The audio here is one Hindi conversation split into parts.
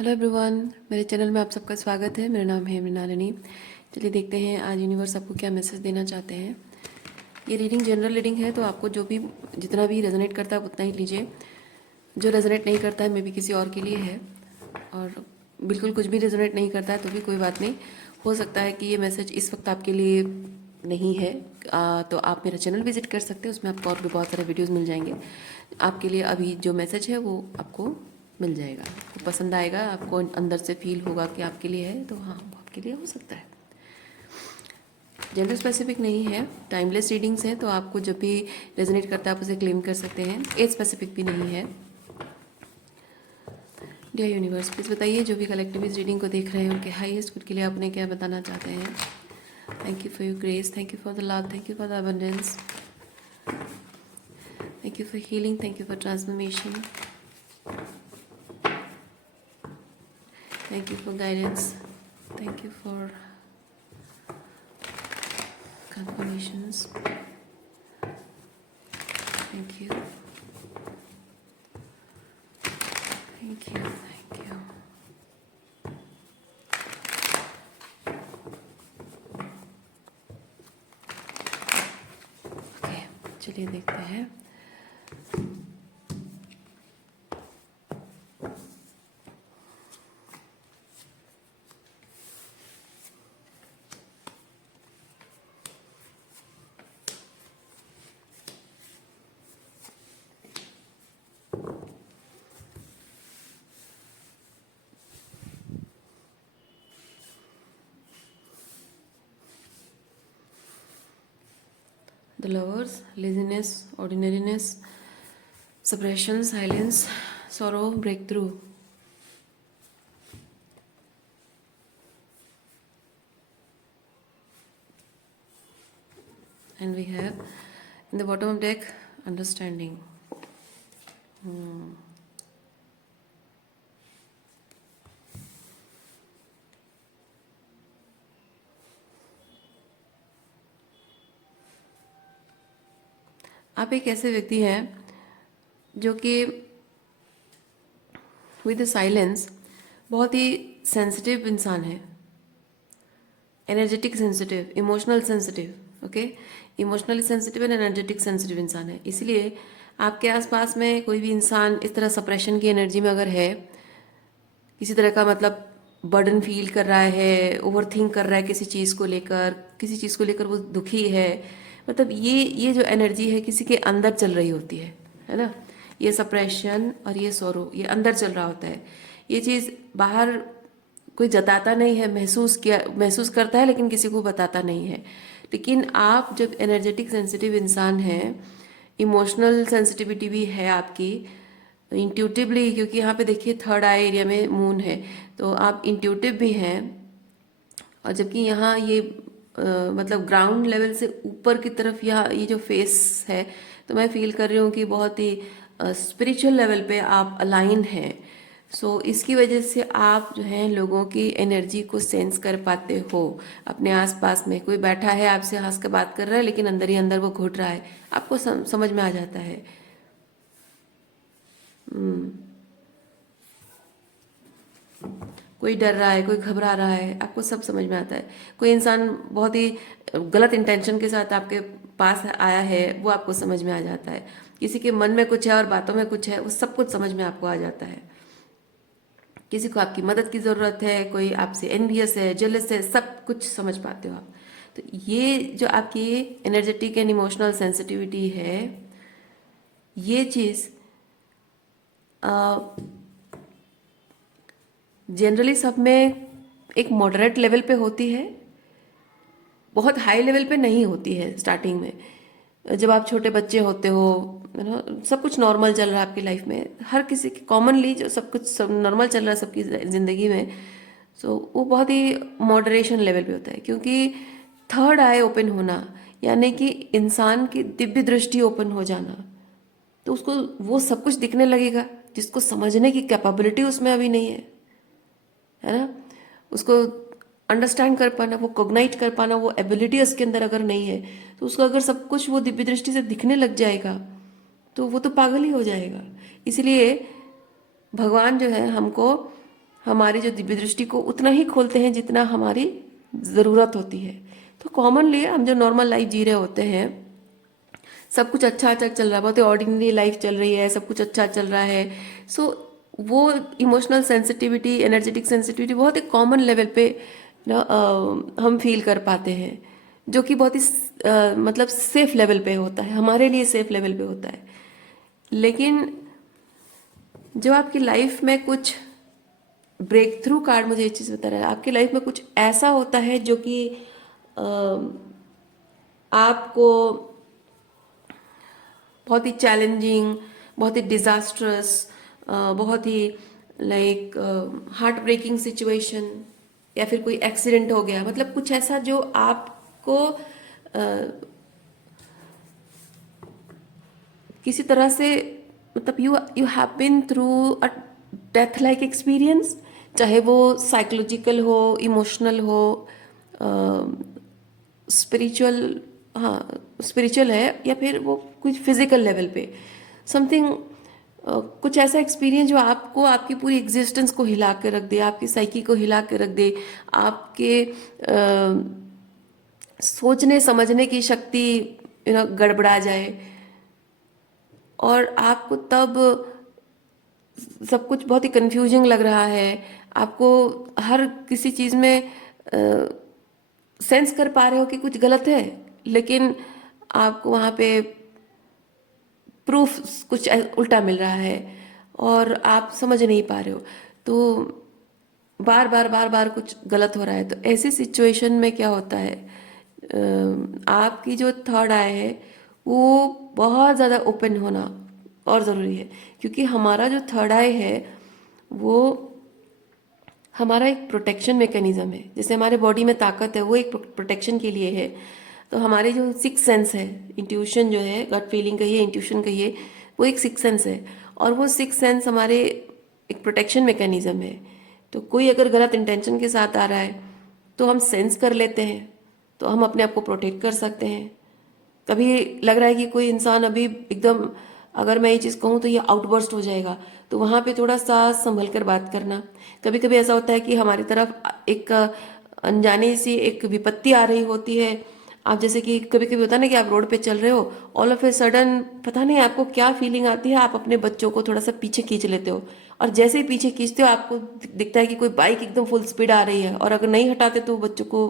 हेलो एवरीवन, मेरे चैनल में आप सबका स्वागत है। मेरा नाम है मृणालिनी। चलिए देखते हैं आज यूनिवर्स आपको क्या मैसेज देना चाहते हैं। ये रीडिंग जनरल रीडिंग है, तो आपको जो भी जितना भी रेजोनेट करता है उतना ही लीजिए। जो रेजोनेट नहीं करता है मे बी किसी और के लिए है, और बिल्कुल कुछ भी रेजोनेट नहीं करता है तो भी कोई बात नहीं। हो सकता है कि ये मैसेज इस वक्त आपके लिए नहीं है। तो आप मेरा चैनल विजिट कर सकते हैं, उसमें आपको और भी बहुत सारे वीडियोज़ मिल जाएंगे। आपके लिए अभी जो मैसेज है वो आपको मिल जाएगा, तो पसंद आएगा, आपको अंदर से फील होगा कि आपके लिए है, तो हाँ वो आपके लिए हो सकता है। जेंडर स्पेसिफिक नहीं है, टाइमलेस रीडिंग्स हैं, तो आपको जब भी रेजोनेट करता है आप उसे क्लेम कर सकते हैं। एज स्पेसिफिक भी नहीं है। डियर यूनिवर्स, प्लीज़ बताइए जो भी कलेक्टिव इस रीडिंग को देख रहे हैं उनके हाईएस्ट गुड के लिए आप उन्हें क्या बताना चाहते हैं। Thank you for your grace, thank you for the love, thank you for the abundance, thank you for healing, thank you for transformation, thank you for guidance, thank you for confirmations, thank you, thank you, thank you. Okay, चलिए देखते हैं। The lovers, laziness, ordinariness, suppression, silence, sorrow, breakthrough. And we have in the bottom of deck understanding. आप एक ऐसे व्यक्ति हैं जो कि विद साइलेंस बहुत ही सेंसिटिव इंसान है, energetic sensitive, emotional sensitive. Okay, emotionally sensitive and energetic sensitive इंसान है। इसलिए आपके आसपास में कोई भी इंसान इस तरह सप्रेशन की एनर्जी में अगर है, किसी तरह का मतलब बर्डन फील कर रहा है, ओवर थिंक कर रहा है किसी चीज़ को लेकर, किसी चीज़ को लेकर वो दुखी है, मतलब ये जो एनर्जी है किसी के अंदर चल रही होती है ना। ये सप्रेशन और ये सौरो ये अंदर चल रहा होता है। ये चीज़ बाहर कोई जताता नहीं है, महसूस करता है लेकिन किसी को बताता नहीं है। लेकिन आप जब एनर्जेटिक सेंसिटिव इंसान हैं, इमोशनल सेंसिटिविटी भी है आपकी, इंट्यूटिवली, क्योंकि यहाँ पे देखिए थर्ड आई एरिया में मून है, तो आप इंट्यूटिव भी हैं। और जबकि यहाँ ये मतलब ग्राउंड लेवल से ऊपर की तरफ यहाँ ये जो फेस है, तो मैं फील कर रही हूँ कि बहुत ही स्पिरिचुअल लेवल पे आप अलाइन हैं। सो इसकी वजह से आप जो हैं लोगों की एनर्जी को सेंस कर पाते हो। अपने आसपास में कोई बैठा है आपसे हंस कर बात कर रहा है, लेकिन अंदर ही अंदर वो घुट रहा है, आपको समझ में आ जाता है। कोई डर रहा है, कोई घबरा रहा है, आपको सब समझ में आता है। कोई इंसान बहुत ही गलत इंटेंशन के साथ आपके पास आया है, वो आपको समझ में आ जाता है। किसी के मन में कुछ है और बातों में कुछ है, वो सब कुछ समझ में आपको आ जाता है। किसी को आपकी मदद की ज़रूरत है, कोई आपसे एनवियस है, जेलस है, सब कुछ समझ पाते हो आप। तो ये जो आपकी एनर्जेटिक एंड इमोशनल सेंसिटिविटी है, ये चीज़ जनरली सब में एक मॉडरेट लेवल पे होती है, बहुत हाई लेवल पे नहीं होती है स्टार्टिंग में। जब आप छोटे बच्चे होते हो, यू नो, सब कुछ नॉर्मल चल रहा है आपकी लाइफ में, हर किसी की कॉमनली जो सब कुछ सब नॉर्मल चल रहा है सबकी ज़िंदगी में, सो वो बहुत ही मॉडरेशन लेवल पे होता है। क्योंकि थर्ड आई ओपन होना यानी कि इंसान की दिव्य दृष्टि ओपन हो जाना, तो उसको वो सब कुछ दिखने लगेगा जिसको समझने की कैपेबिलिटी उसमें अभी नहीं है ना। उसको अंडरस्टैंड कर पाना, वो कोग्नाइट कर पाना, वो एबिलिटी उसके अंदर अगर नहीं है, तो उसको अगर सब कुछ वो दिव्य दृष्टि से दिखने लग जाएगा तो वो तो पागल ही हो जाएगा। इसलिए भगवान जो है हमको हमारी जो दिव्य दृष्टि को उतना ही खोलते हैं जितना हमारी ज़रूरत होती है। तो कॉमनली हम जो नॉर्मल लाइफ जी रहे होते हैं, सब कुछ अच्छा अच्छा चल रहा है, बहुत ही ऑर्डिनरी लाइफ चल रही है, सब कुछ अच्छा चल रहा है। सो वो इमोशनल सेंसिटिविटी, एनर्जेटिक सेंसिटिविटी बहुत ही कॉमन लेवल पे हम फील कर पाते हैं, जो कि बहुत ही मतलब सेफ लेवल पे होता है, हमारे लिए सेफ लेवल पे होता है। लेकिन जब आपकी लाइफ में कुछ ब्रेक थ्रू कार्ड मुझे ये चीज़ बता रहा है, आपकी लाइफ में कुछ ऐसा होता है जो कि अ, आपको बहुत ही चैलेंजिंग, बहुत ही डिजास्ट्रस, बहुत ही लाइक हार्ट ब्रेकिंग सिचुएशन, या फिर कोई एक्सीडेंट हो गया, मतलब कुछ ऐसा जो आपको किसी तरह से, मतलब you you have been through a death like experience, चाहे वो साइकोलॉजिकल हो, इमोशनल हो, स्पिरिचुअल, हाँ स्पिरिचुअल है, या फिर वो कुछ फिजिकल लेवल पे समथिंग, कुछ ऐसा एक्सपीरियंस जो आपको आपकी पूरी एग्जिस्टेंस को हिला के रख दे, आपकी साइकी को हिला के रख दे, आपके सोचने समझने की शक्ति गड़बड़ा जाए, और आपको तब सब कुछ बहुत ही कंफ्यूजिंग लग रहा है, आपको हर किसी चीज़ में सेंस कर पा रहे हो कि कुछ गलत है, लेकिन आपको वहाँ पे प्रूफ कुछ उल्टा मिल रहा है और आप समझ नहीं पा रहे हो। तो बार बार बार बार कुछ गलत हो रहा है। तो ऐसी सिचुएशन में क्या होता है, आपकी जो थर्ड आई है वो बहुत ज़्यादा ओपन होना और ज़रूरी है, क्योंकि हमारा जो थर्ड आई है वो हमारा एक प्रोटेक्शन मैकेनिज्म है। जैसे हमारे बॉडी में ताकत है, वो एक प्रोटेक्शन के लिए है। तो हमारे जो सिक्स सेंस है, इंट्यूशन जो है, गट फीलिंग कहिए, इंट्यूशन कहिए, वो एक सिक्स सेंस है, और वो सिक्स सेंस हमारे एक प्रोटेक्शन मैकेनिज्म है। तो कोई अगर गलत इंटेंशन के साथ आ रहा है तो हम सेंस कर लेते हैं, तो हम अपने आप को प्रोटेक्ट कर सकते हैं। कभी लग रहा है कि कोई इंसान अभी एकदम, अगर मैं ये चीज़ कहूँ तो ये आउटबर्स्ट हो जाएगा, तो वहाँ पे थोड़ा सा संभल कर बात करना। कभी कभी ऐसा होता है कि हमारी तरफ एक अनजानी सी एक विपत्ति आ रही होती है। आप जैसे कि कभी कभी होता है ना कि आप रोड पे चल रहे हो, ऑल ऑफ ए सडन पता नहीं आपको क्या फीलिंग आती है, आप अपने बच्चों को थोड़ा सा पीछे खींच लेते हो, और जैसे ही पीछे खींचते हो आपको दिखता है कि कोई बाइक एकदम फुल स्पीड आ रही है, और अगर नहीं हटाते तो बच्चों को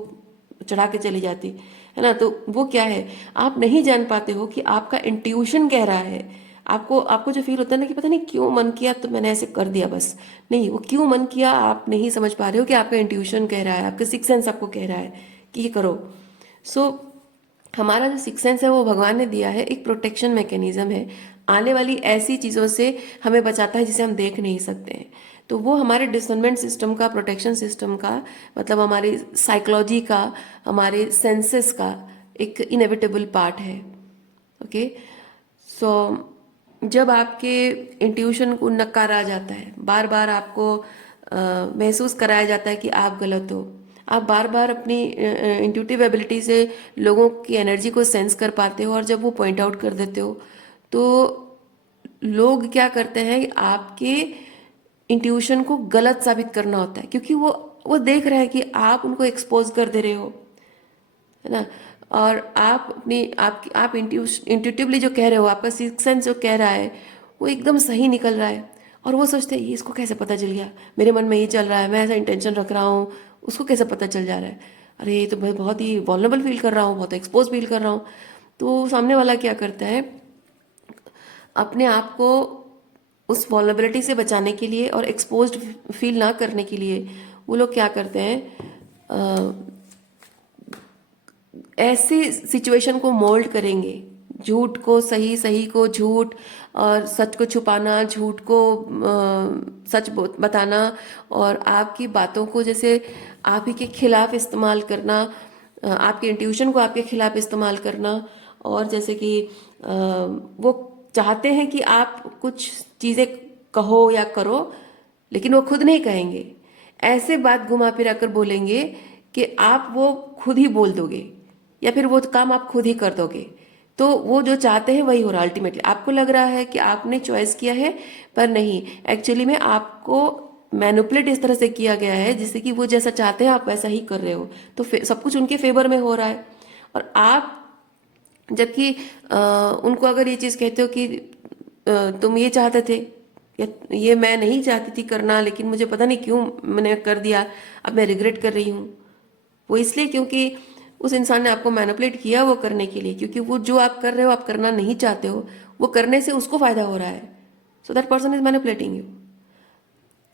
चढ़ा के चली जाती है ना। तो वो क्या है, आप नहीं जान पाते हो कि आपका इंट्यूशन कह रहा है। आपको आपको जो फील होता है ना कि पता नहीं क्यों मन किया तो मैंने ऐसे कर दिया, बस नहीं, वो क्यों मन किया आप नहीं समझ पा रहे हो कि आपका इंट्यूशन कह रहा है, आपका सिक्स सेंस आपको कह रहा है कि ये करो। सो हमारा जो सिक्स सेंस है वो भगवान ने दिया है, एक प्रोटेक्शन मैकेनिज्म है, आने वाली ऐसी चीज़ों से हमें बचाता है जिसे हम देख नहीं सकते हैं। तो वो हमारे डिसर्नमेंट सिस्टम का, प्रोटेक्शन सिस्टम का, मतलब हमारी साइकोलॉजी का, हमारे सेंसेस का एक इनएविटेबल पार्ट है। ओके। सो जब आपके इंट्यूशन को नकारा जाता है, बार बार आपको महसूस कराया जाता है कि आप गलत हो, आप बार बार अपनी इंट्यूटिव एबिलिटी से लोगों की एनर्जी को सेंस कर पाते हो, और जब वो पॉइंट आउट कर देते हो तो लोग क्या करते हैं, आपके इंट्यूशन को गलत साबित करना होता है, क्योंकि वो देख रहे हैं कि आप उनको एक्सपोज कर दे रहे हो, है ना। और आप अपनी आप इंट्यूटिवली जो कह रहे हो, आपका सिक्स सेंस जो कह रहा है वो एकदम सही निकल रहा है, और वो सोचते हैं ये इसको कैसे पता चल गया, मेरे मन में ये चल रहा है, मैं ऐसा इंटेंशन रख रहा हूँ, उसको कैसे पता चल जा रहा है, अरे ये तो मैं बहुत ही वॉल्नरेबल फील कर रहा हूँ, बहुत एक्सपोज फील कर रहा हूँ। तो सामने वाला क्या करता है, अपने आप को उस वॉल्नरेबिलिटी से बचाने के लिए और एक्सपोज्ड फील ना करने के लिए वो लोग क्या करते हैं, ऐसे सिचुएशन को मोल्ड करेंगे, झूठ को सही, सही को झूठ, और सच को छुपाना, झूठ को सच बताना, और आपकी बातों को जैसे आप ही के खिलाफ इस्तेमाल करना, आपके इंट्यूशन को आपके खिलाफ इस्तेमाल करना। और जैसे कि वो चाहते हैं कि आप कुछ चीज़ें कहो या करो, लेकिन वो खुद नहीं कहेंगे, ऐसे बात घुमा फिरा कर बोलेंगे कि आप वो खुद ही बोल दोगे, या फिर वो काम आप खुद ही कर दोगे। तो वो जो चाहते हैं वही हो रहा है अल्टीमेटली। आपको लग रहा है कि आपने चॉइस किया है, पर नहीं, एक्चुअली में आपको मैनिपुलेट इस तरह से किया गया है जिससे कि वो जैसा चाहते हैं आप वैसा ही कर रहे हो, तो सब कुछ उनके फेवर में हो रहा है। और आप जबकि उनको अगर ये चीज़ कहते हो कि तुम ये चाहते थे या ये मैं नहीं चाहती थी करना, लेकिन मुझे पता नहीं क्यों मैंने कर दिया, अब मैं रिग्रेट कर रही हूँ, वो इसलिए क्योंकि उस इंसान ने आपको मैनिपुलेट किया वो करने के लिए, क्योंकि वो जो आप कर रहे हो आप करना नहीं चाहते हो, वो करने से उसको फायदा हो रहा है। So that person is manipulating you.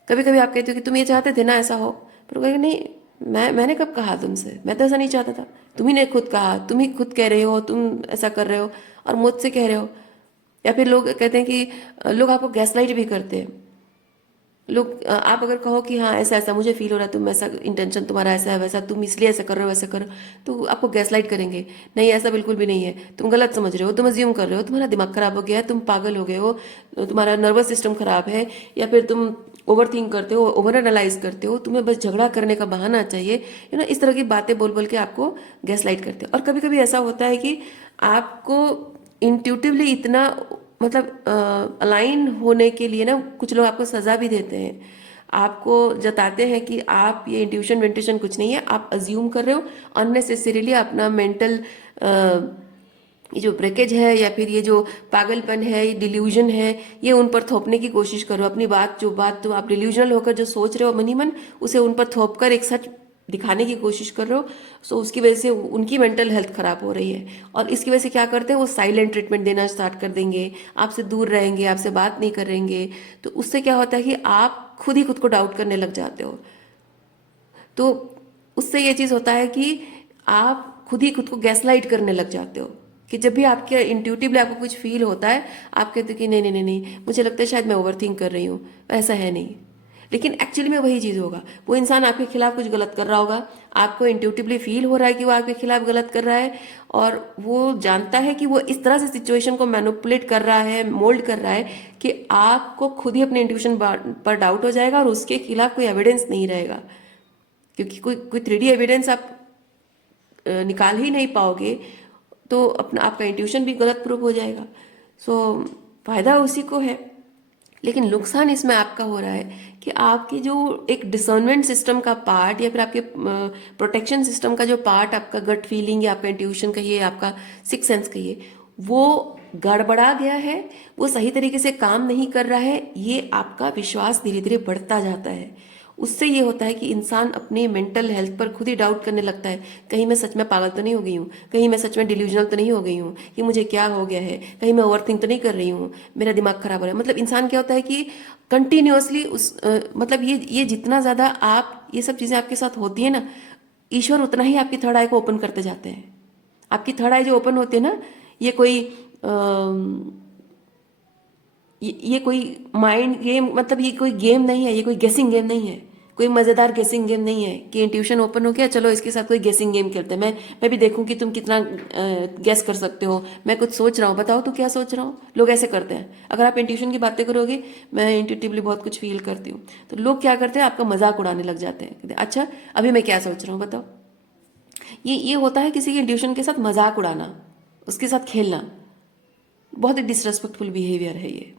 कभी कभी आप कहते हो कि तुम ये चाहते थे ना ऐसा हो, पर वो कहेगा नहीं, मैंने कब कहा तुमसे, मैं तो ऐसा नहीं चाहता था, तुम ही ने खुद कहा, तुम ही खुद कह रहे हो, तुम ऐसा कर रहे हो और मुझसे कह रहे हो। या फिर लोग कहते हैं कि लोग आपको गैसलाइट भी करते हैं। लोग आप अगर कहो कि हाँ ऐसा ऐसा मुझे फील हो रहा है, तुम ऐसा इंटेंशन तुम्हारा ऐसा है वैसा, तुम इसलिए ऐसा कर रहे हो वैसा करो, तो आपको गैसलाइट करेंगे, नहीं ऐसा बिल्कुल भी नहीं है, तुम गलत समझ रहे हो, तुम अज्यूम कर रहे हो, तुम्हारा दिमाग खराब हो गया है, तुम पागल हो गए हो, तुम्हारा नर्वस सिस्टम खराब है, या फिर तुम ओवर थिंक करते हो, ओवर एनालाइज करते हो, तुम्हें बस झगड़ा करने का बहाना चाहिए, इस तरह की बातें बोल बोल के आपको गैसलाइट करते हो। और कभी कभी ऐसा होता है कि आपको इंट्यूटिवली इतना मतलब अलाइन होने के लिए ना कुछ लोग आपको सजा भी देते हैं, आपको जताते हैं कि आप ये इंट्यूशन विंट्यूशन कुछ नहीं है, आप अज्यूम कर रहे हो, अननेसेसरीली अपना मेंटल ये जो ब्रेकेज है या फिर ये जो पागलपन है, ये डिल्यूजन है, ये उन पर थोपने की कोशिश करो। अपनी बात जो बात तो आप डिल्यूजनल होकर जो सोच रहे हो मनी मन, उसे उन पर थोप कर एक सच दिखाने की कोशिश कर रहे हो। सो उसकी वजह से उनकी मेंटल हेल्थ खराब हो रही है, और इसकी वजह से क्या करते हैं वो साइलेंट ट्रीटमेंट देना स्टार्ट कर देंगे, आपसे दूर रहेंगे, आपसे बात नहीं करेंगे। तो उससे क्या होता है कि आप खुद ही खुद को डाउट करने लग जाते हो। तो उससे ये चीज़ होता है कि आप खुद ही खुद को गैसलाइट करने लग जाते हो, कि जब भी आपके इंट्यूटिवली आपको कुछ फील होता है, आप कहते हो कि नहीं नहीं नहीं नहीं, मुझे लगता है शायद मैं ओवर थिंक कर रही हूँ, ऐसा है नहीं। लेकिन एक्चुअली में वही चीज़ होगा, वो इंसान आपके खिलाफ कुछ गलत कर रहा होगा, आपको इंट्यूटिवली फील हो रहा है कि वो आपके खिलाफ गलत कर रहा है, और वो जानता है कि वो इस तरह से सिचुएशन को मैनिपुलेट कर रहा है, मोल्ड कर रहा है कि आपको खुद ही अपने इंट्यूशन पर डाउट हो जाएगा और उसके खिलाफ कोई एविडेंस नहीं रहेगा, क्योंकि कोई कोई 3D एविडेंस आप निकाल ही नहीं पाओगे, तो अपना आपका इंट्यूशन भी गलत प्रूफ हो जाएगा। सो फायदा उसी को है, लेकिन नुकसान इसमें आपका हो रहा है कि आपकी जो एक डिसर्नमेंट सिस्टम का पार्ट या फिर आपके प्रोटेक्शन सिस्टम का जो पार्ट, आपका गट फीलिंग या आपका इंट्यूशन कहिए, आपका सिक्स सेंस कहिए, वो गड़बड़ा गया है, वो सही तरीके से काम नहीं कर रहा है। ये आपका विश्वास धीरे धीरे बढ़ता जाता है। उससे ये होता है कि इंसान अपनी मेंटल हेल्थ पर खुद ही डाउट करने लगता है, कहीं मैं सच में पागल तो नहीं हो गई हूँ, कहीं मैं सच में डिल्यूजनल तो नहीं हो गई हूँ, कि मुझे क्या हो गया है, कहीं मैं ओवर थिंक तो नहीं कर रही हूँ, मेरा दिमाग खराब हो रहा है। मतलब इंसान क्या होता है कि कंटिन्यूअसली मतलब ये जितना ज़्यादा आप ये सब चीज़ें आपके साथ होती है ना, ईश्वर उतना ही आपकी थर्ड आई को ओपन करते जाते हैं। आपकी थर्ड आई जो ओपन होती है ना, ये कोई ये कोई माइंड गेम, मतलब ये कोई गेम नहीं है, ये कोई गेसिंग गेम नहीं है, कोई मज़ेदार गेसिंग गेम नहीं है कि इंट्यूशन ओपन हो गया चलो इसके साथ कोई गेसिंग गेम खेलते हैं, मैं भी देखूं कि तुम कितना गेस कर सकते हो, मैं कुछ सोच रहा हूँ बताओ तो क्या सोच रहा हूँ। लोग ऐसे करते हैं। अगर आप इंट्यूशन की बातें करोगे, मैं इंट्यूटिवली बहुत कुछ फील करती हूँ, तो लोग क्या करते हैं आपका मजाक उड़ाने लग जाते हैं, कहते हैं अच्छा अभी मैं क्या सोच रहा हूँ बताओ। ये होता है किसी के इंट्यूशन के साथ मजाक उड़ाना, उसके साथ खेलना, बहुत ही डिसरेस्पेक्टफुल बिहेवियर है ये।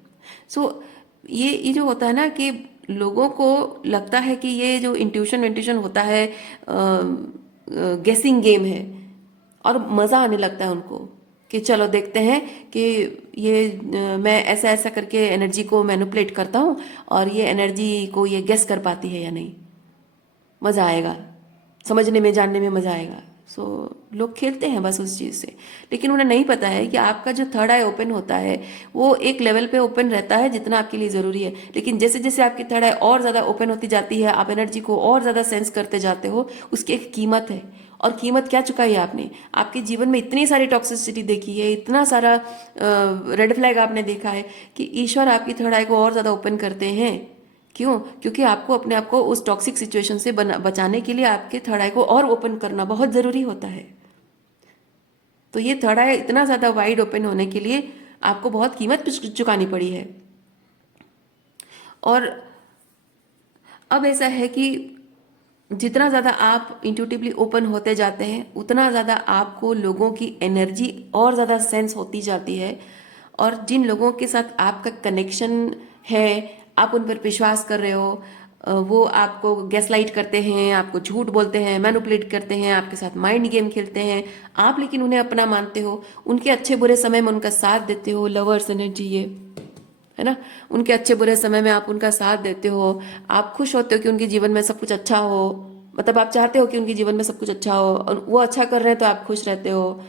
सो ये जो होता है ना कि लोगों को लगता है कि ये जो इंट्यूशन विंट्यूशन होता है गेसिंग गेम है, और मज़ा आने लगता है उनको कि चलो देखते हैं कि ये मैं ऐसा ऐसा करके एनर्जी को मैनिपुलेट करता हूँ और ये एनर्जी को ये गेस कर पाती है या नहीं, मज़ा आएगा, समझने में जानने में मज़ा आएगा। सो लोग खेलते हैं बस उस चीज़ से, लेकिन उन्हें नहीं पता है कि आपका जो थर्ड आई ओपन होता है वो एक लेवल पे ओपन रहता है जितना आपके लिए ज़रूरी है, लेकिन जैसे जैसे आपकी थर्ड आई और ज़्यादा ओपन होती जाती है, आप एनर्जी को और ज़्यादा सेंस करते जाते हो, उसकी एक कीमत है। और कीमत क्या चुकाई है आपने, आपके जीवन में इतनी सारी टॉक्सिसिटी देखी है, इतना सारा रेड फ्लैग आपने देखा है कि ईश्वर आपकी थर्ड आई को और ज़्यादा ओपन करते हैं। क्यों? क्योंकि आपको अपने आप को उस टॉक्सिक सिचुएशन से बचाने के लिए आपके थर्ड आई को और ओपन करना बहुत ज़रूरी होता है। तो ये थर्ड आई इतना ज़्यादा वाइड ओपन होने के लिए आपको बहुत कीमत चुकानी पड़ी है। और अब ऐसा है कि जितना ज़्यादा आप इंट्यूटिवली ओपन होते जाते हैं, उतना ज़्यादा आपको लोगों की एनर्जी और ज़्यादा सेंस होती जाती है, और जिन लोगों के साथ आपका कनेक्शन है, आप उन पर विश्वास कर रहे हो, वो आपको गैसलाइट करते हैं, आपको झूठ बोलते हैं, मैनिपुलेट करते हैं, आपके साथ माइंड गेम खेलते हैं, आप लेकिन उन्हें अपना मानते हो, उनके अच्छे बुरे समय में उनका साथ देते हो। लवर्स एनर्जी ये है ना, उनके अच्छे बुरे समय में आप उनका साथ देते हो, आप खुश होते हो कि उनके जीवन में सब कुछ अच्छा हो, मतलब आप चाहते हो कि उनके जीवन में सब कुछ अच्छा हो, और वो अच्छा कर रहे हैं तो आप खुश रहते हो,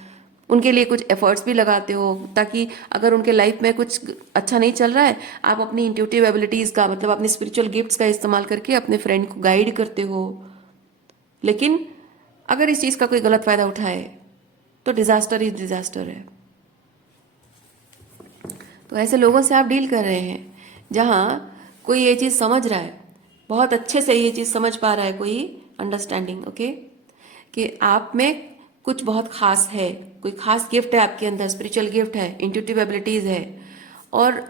उनके लिए कुछ एफर्ट्स भी लगाते हो, ताकि अगर उनके लाइफ में कुछ अच्छा नहीं चल रहा है, आप अपनी इंट्यूटिव एबिलिटीज़ का, मतलब अपनी स्पिरिचुअल गिफ्ट्स का इस्तेमाल करके अपने फ्रेंड को गाइड करते हो। लेकिन अगर इस चीज़ का कोई गलत फ़ायदा उठाए तो डिज़ास्टर ही डिज़ास्टर है। तो ऐसे लोगों से आप डील कर रहे हैं जहाँ कोई ये चीज़ समझ रहा है, बहुत अच्छे से ये चीज़ समझ पा रहा है, कोई अंडरस्टैंडिंग, ओके, कि आप में कुछ बहुत खास है, कोई खास गिफ्ट है आपके अंदर, स्पिरिचुअल गिफ्ट है, इंट्यूटिव एबिलिटीज़ है, और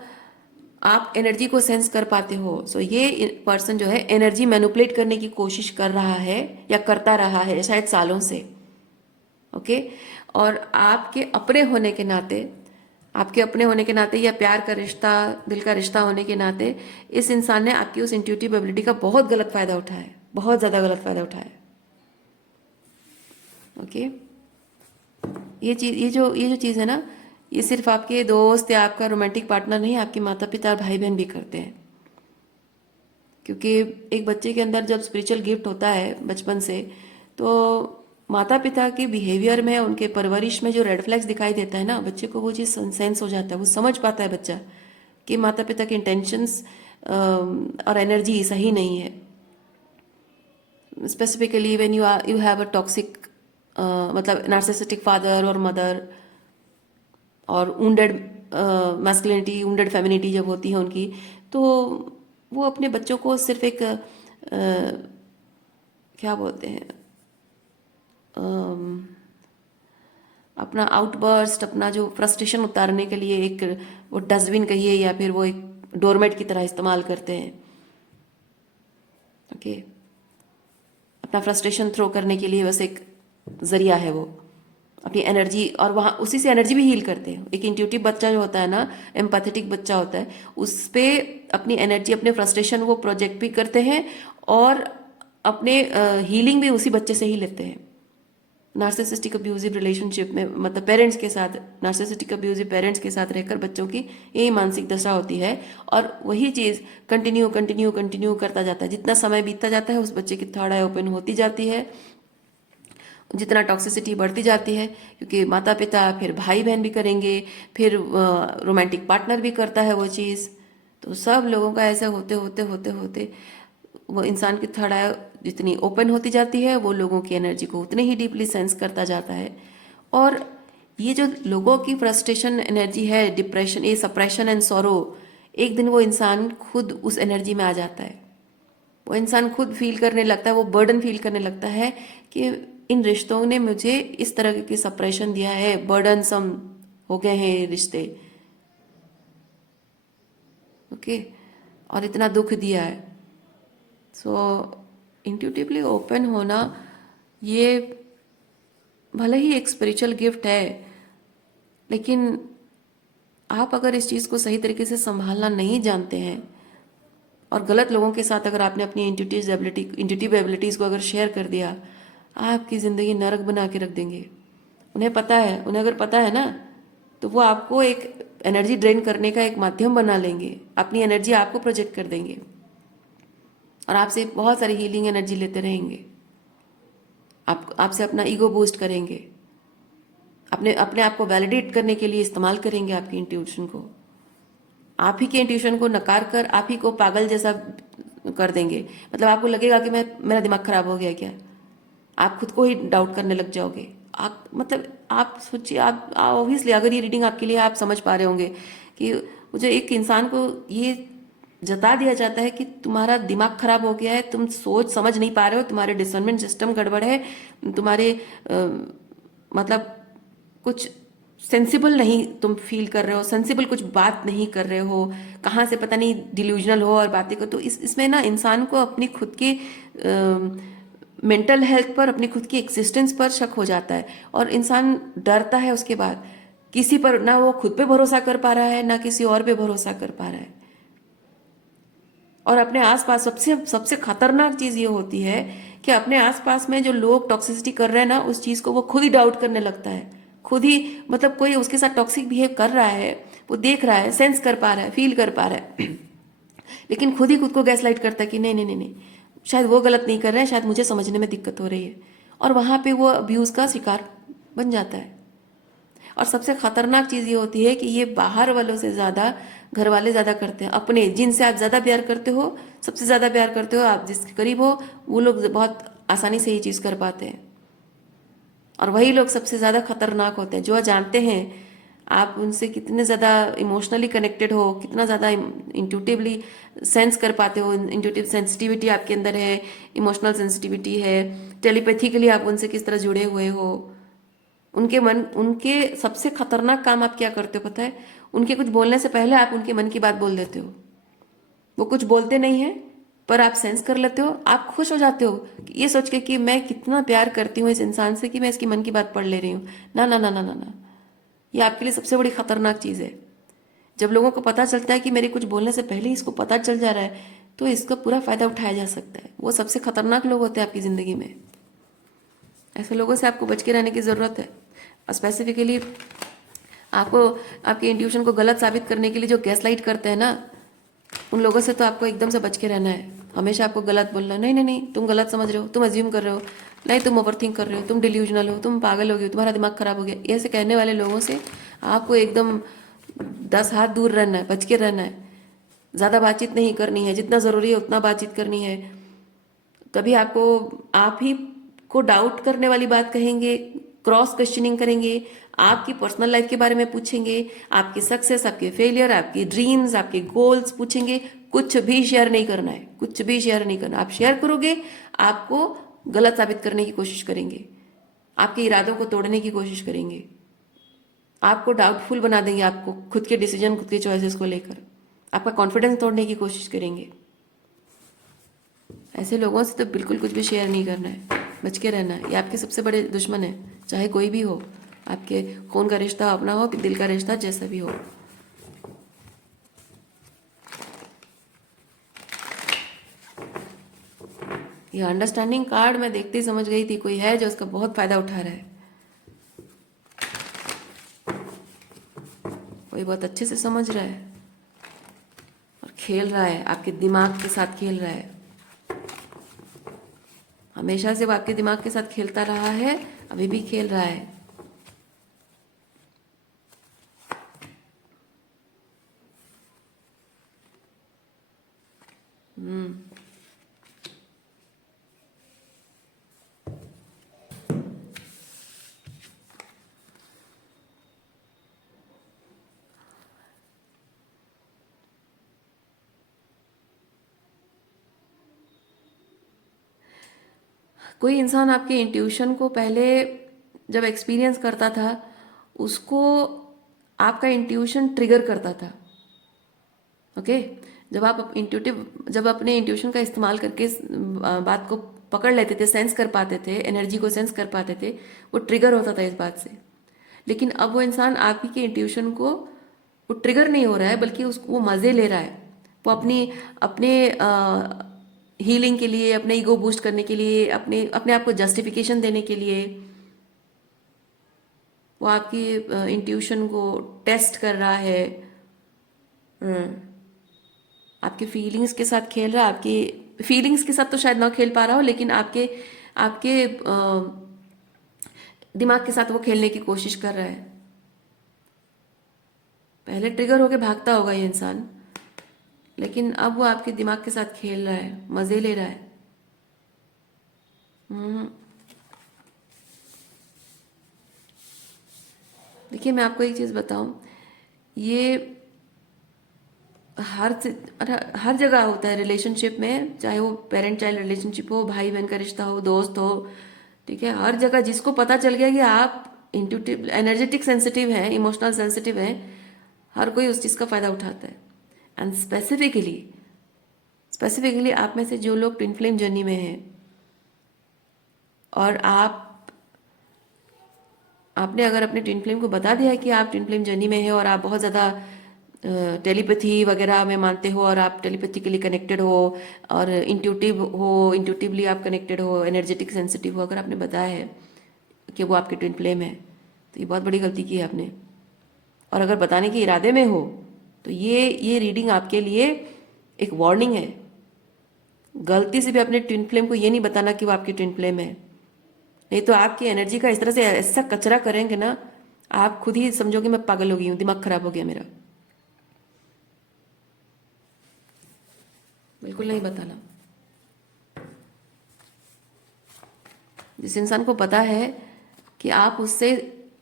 आप एनर्जी को सेंस कर पाते हो। सो ये पर्सन जो है एनर्जी मैनिपुलेट करने की कोशिश कर रहा है या करता रहा है शायद सालों से, ओके। और आपके अपने होने के नाते, आपके अपने होने के नाते या प्यार का रिश्ता, दिल का रिश्ता होने के नाते, इस इंसान ने आपकी उस इंट्यूटिव एबिलिटी का बहुत गलत फायदा उठाया है, बहुत ज़्यादा गलत फायदा उठाया है, ओके। ये जो चीज़ है ना, ये सिर्फ आपके दोस्त या आपका रोमांटिक पार्टनर नहीं, आपके माता पिता और भाई बहन भी करते हैं। क्योंकि एक बच्चे के अंदर जब स्पिरिचुअल गिफ्ट होता है बचपन से, तो माता पिता के बिहेवियर में, उनके परवरिश में जो रेड फ्लैग्स दिखाई देता है ना, बच्चे को वो चीज़ सेंस हो जाता है, वो समझ पाता है बच्चा कि माता पिता के इंटेंशंस और एनर्जी सही नहीं है। Specifically when you have a toxic, मतलब नार्सिसिस्टिक फादर और मदर, और वुंडेड मैस्कुलिनिटी, वुंडेड फेमिनिटी जब होती है उनकी, तो वो अपने बच्चों को सिर्फ एक क्या बोलते हैं, अम, अपना आउटबर्स्ट, अपना जो फ्रस्ट्रेशन उतारने के लिए एक वो डस्टबिन कहिए या फिर वो एक डोरमेट की तरह इस्तेमाल करते हैं, ओके। अपना फ्रस्ट्रेशन थ्रो करने के लिए बस एक जरिया है वो, अपनी एनर्जी, और वहाँ उसी से एनर्जी भी हील करते हैं। एक इंट्यूटिव बच्चा जो होता है ना, एम्पैथेटिक बच्चा होता है, उस पे अपनी एनर्जी, अपने फ्रस्ट्रेशन वो प्रोजेक्ट भी करते हैं, और अपने हीलिंग भी उसी बच्चे से ही लेते हैं। नार्सिसिस्टिक अब्यूजिव रिलेशनशिप में, मतलब पेरेंट्स के साथ, नार्सिसिस्टिक अब्यूजिव पेरेंट्स के साथ रहकर बच्चों की यही मानसिक दशा होती है, और वही चीज़ कंटिन्यू कंटिन्यू कंटिन्यू करता जाता है। जितना समय बीतता जाता है उस बच्चे की थर्ड आई ओपन होती जाती है, जितना टॉक्सिसिटी बढ़ती जाती है, क्योंकि माता पिता, फिर भाई बहन भी करेंगे, फिर रोमांटिक पार्टनर भी करता है वो चीज़, तो सब लोगों का ऐसे होते होते होते होते वो इंसान की थर्ड आई जितनी ओपन होती जाती है, वो लोगों की एनर्जी को उतने ही डीपली सेंस करता जाता है। और ये जो लोगों की फ्रस्ट्रेशन एनर्जी है, डिप्रेशन, ये सप्रेशन एंड सॉरो, एक दिन वो इंसान खुद उस एनर्जी में आ जाता है, वो इंसान खुद फील करने लगता है, वो बर्डन फील करने लगता है कि इन रिश्तों ने मुझे इस तरह की सप्रेशन दिया है, बर्डनसम हो गए हैं ये रिश्ते, ओके, और इतना दुख दिया है। सो इंट्यूटिवली ओपन होना, ये भले ही एक स्पिरिचुअल गिफ्ट है, लेकिन आप अगर इस चीज़ को सही तरीके से संभालना नहीं जानते हैं, और गलत लोगों के साथ अगर आपने अपनी इंट्यूटिव एबिलिटीज़ को अगर शेयर कर दिया, आपकी ज़िंदगी नरक बना के रख देंगे। उन्हें पता है, उन्हें अगर पता है ना, तो वो आपको एक एनर्जी ड्रेन करने का एक माध्यम बना लेंगे, अपनी एनर्जी आपको प्रोजेक्ट कर देंगे, और आपसे बहुत सारी हीलिंग एनर्जी लेते रहेंगे, आपसे अपना ईगो बूस्ट करेंगे, अपने अपने आप को वैलिडेट करने के लिए इस्तेमाल करेंगे आपकी इंट्यूशन को, आप ही के इंट्यूशन को नकार कर आप ही को पागल जैसा कर देंगे। मतलब आपको लगेगा कि मेरा दिमाग खराब हो गया क्या, आप खुद को ही डाउट करने लग जाओगे। आप मतलब आप सोचिए, आप ऑब्वियसली अगर ये रीडिंग आपके लिए, आप समझ पा रहे होंगे कि मुझे एक इंसान को ये जता दिया जाता है कि तुम्हारा दिमाग खराब हो गया है, तुम सोच समझ नहीं पा रहे हो, तुम्हारे डिसर्नमेंट सिस्टम गड़बड़ है, तुम्हारे मतलब कुछ सेंसिबल नहीं तुम फील कर रहे हो, सेंसिबल कुछ बात नहीं कर रहे हो, कहाँ से पता नहीं डिल्यूजनल हो और बातें को। तो इसमें ना इंसान को अपनी खुद की मेंटल हेल्थ पर, अपनी खुद की एग्जिस्टेंस पर शक हो जाता है, और इंसान डरता है उसके बाद, किसी पर ना वो खुद पे भरोसा कर पा रहा है, ना किसी और पे भरोसा कर पा रहा है। और अपने आसपास सबसे सबसे खतरनाक चीज़ ये होती है कि अपने आसपास में जो लोग टॉक्सिसिटी कर रहे हैं ना, उस चीज़ को वो खुद ही डाउट करने लगता है। खुद ही मतलब कोई उसके साथ टॉक्सिक बिहेव कर रहा है, वो देख रहा है, सेंस कर पा रहा है, फील कर पा रहा है लेकिन खुद ही खुद को गैस लाइट करता है कि नहीं नहीं नहीं नहीं, शायद वो गलत नहीं कर रहे हैं, शायद मुझे समझने में दिक्कत हो रही है, और वहाँ पे वो अब्यूज़ का शिकार बन जाता है। और सबसे खतरनाक चीज़ ये होती है कि ये बाहर वालों से ज़्यादा घर वाले ज़्यादा करते हैं। अपने जिनसे आप ज़्यादा प्यार करते हो, सबसे ज़्यादा प्यार करते हो, आप जिसके करीब हो, वो लोग बहुत आसानी से ये चीज़ कर पाते हैं। और वही लोग सबसे ज़्यादा खतरनाक होते हैं जो जानते हैं आप उनसे कितने ज़्यादा इमोशनली कनेक्टेड हो, कितना ज़्यादा इंट्यूटिवली सेंस कर पाते हो, इंट्यूटिव सेंसिटिविटी आपके अंदर है, इमोशनल सेंसिटिविटी है, टेलीपैथिकली आप उनसे किस तरह जुड़े हुए हो। उनके सबसे खतरनाक काम आप क्या करते हो पता है? उनके कुछ बोलने से पहले आप उनके मन की बात बोल देते हो। वो कुछ बोलते नहीं है, पर आप सेंस कर लेते हो, आप खुश हो जाते हो ये सोच के कि मैं कितना प्यार करती हूँ इस इंसान से कि मैं इसकी मन की बात पढ़ ले रही हूँ। ना ना ना ना ना ना, ये आपके लिए सबसे बड़ी खतरनाक चीज़ है। जब लोगों को पता चलता है कि मेरे कुछ बोलने से पहले ही इसको पता चल जा रहा है, तो इसका पूरा फायदा उठाया जा सकता है। वो सबसे खतरनाक लोग होते हैं आपकी ज़िंदगी में। ऐसे लोगों से आपको बच के रहने की ज़रूरत है। स्पेसिफिकली आपको आपके इंट्यूशन को गलत साबित करने के लिए जो गैस लाइट करते हैं ना, उन लोगों से तो आपको एकदम से बच के रहना है। हमेशा आपको गलत बोलना, नहीं नहीं नहीं तुम गलत समझ रहे हो, तुम अज्यूम कर रहे हो, नहीं तुम ओवरथिंक कर रहे हो, तुम डिल्यूजनल हो, तुम पागल हो गए हो, तुम्हारा दिमाग खराब हो गया, ऐसे कहने वाले लोगों से आपको एकदम 10 हाथ दूर रहना है, बच के रहना है। ज़्यादा बातचीत नहीं करनी है, जितना ज़रूरी है उतना बातचीत करनी है। कभी आपको आप ही को डाउट करने वाली बात कहेंगे, क्रॉस क्वेश्चनिंग करेंगे, आपकी पर्सनल लाइफ के बारे में पूछेंगे, आपकी सक्सेस, आपके फेलियर, आपकी ड्रीम्स, आपके गोल्स पूछेंगे। कुछ भी शेयर नहीं करना है, कुछ भी शेयर नहीं करना। आप शेयर करोगे आपको गलत साबित करने की कोशिश करेंगे, आपके इरादों को तोड़ने की कोशिश करेंगे, आपको डाउटफुल बना देंगे, आपको खुद के डिसीजन, खुद के चॉइसेस को लेकर आपका कॉन्फिडेंस तोड़ने की कोशिश करेंगे। ऐसे लोगों से तो बिल्कुल कुछ भी शेयर नहीं करना है, बच के रहना है। ये आपके सबसे बड़े दुश्मन है, चाहे कोई भी हो, आपके खून का रिश्ता अपना हो कि दिल का रिश्ता, जैसा भी हो। ये अंडरस्टैंडिंग कार्ड मैं देखते ही समझ गई थी कोई है जो उसका बहुत फायदा उठा रहा है, कोई बहुत अच्छे से समझ रहा है और खेल रहा है, आपके दिमाग के साथ खेल रहा है। हमेशा से वो आपके दिमाग के साथ खेलता रहा है, अभी भी खेल रहा है। कोई इंसान आपके इंट्यूशन को पहले जब एक्सपीरियंस करता था, उसको आपका इंट्यूशन ट्रिगर करता था। ओके, जब अपने इंट्यूशन का इस्तेमाल करके बात को पकड़ लेते थे, सेंस कर पाते थे, एनर्जी को सेंस कर पाते थे, वो ट्रिगर होता था इस बात से। लेकिन अब वो इंसान आप ही के इंट्यूशन को, वो ट्रिगर नहीं हो रहा है, बल्कि उसको वो मज़े ले रहा है। वो अपनी अपने हीलिंग के लिए, अपने ईगो बूस्ट करने के लिए, अपने अपने आप को जस्टिफिकेशन देने के लिए वो आपकी इंट्यूशन को टेस्ट कर रहा है। आपके फीलिंग्स के साथ खेल रहा है। आपकी फीलिंग्स के साथ तो शायद ना खेल पा रहा हो, लेकिन आपके आपके दिमाग के साथ वो खेलने की कोशिश कर रहा है। पहले ट्रिगर होके भागता होगा ये इंसान, लेकिन अब वो आपके दिमाग के साथ खेल रहा है, मज़े ले रहा है। देखिए मैं आपको एक चीज़ बताऊं, ये हर जगह होता है रिलेशनशिप में, चाहे वो पेरेंट चाइल्ड रिलेशनशिप हो, भाई बहन का रिश्ता हो, दोस्त हो, ठीक है। हर जगह जिसको पता चल गया कि आप इंट्यूटिव एनर्जेटिक सेंसिटिव हैं, इमोशनल सेंसिटिव हैं, हर कोई उस चीज़ का फ़ायदा उठाता है। एंड स्पेसिफिकली आप में से जो लोग ट्विन फ्लेम जर्नी में हैं, और आपने अगर अपने ट्विन फ्लेम को बता दिया है कि आप ट्विन फ्लेम जर्नी में हैं और आप बहुत ज़्यादा टेलीपैथी वगैरह में मानते हो और आप टेलीपैथिकली कनेक्टेड हो और इंट्यूटिवली आप कनेक्टेड हो, एनर्जेटिक सेंसिटिव हो, अगर आपने बताया है कि वो आपके ट्विन फ्लेम है, तो ये बहुत बड़ी गलती की है आपने। और अगर बताने के इरादे में हो तो ये रीडिंग आपके लिए एक वार्निंग है। गलती से भी अपने ट्विन फ्लेम को ये नहीं बताना कि वो आपकी ट्विन फ्लेम है, नहीं तो आपकी एनर्जी का इस तरह से ऐसा कचरा करेंगे ना, आप खुद ही समझोगे मैं पागल हो गई हूँ, दिमाग खराब हो गया मेरा। बिल्कुल नहीं बताना। जिस इंसान को पता है कि आप उससे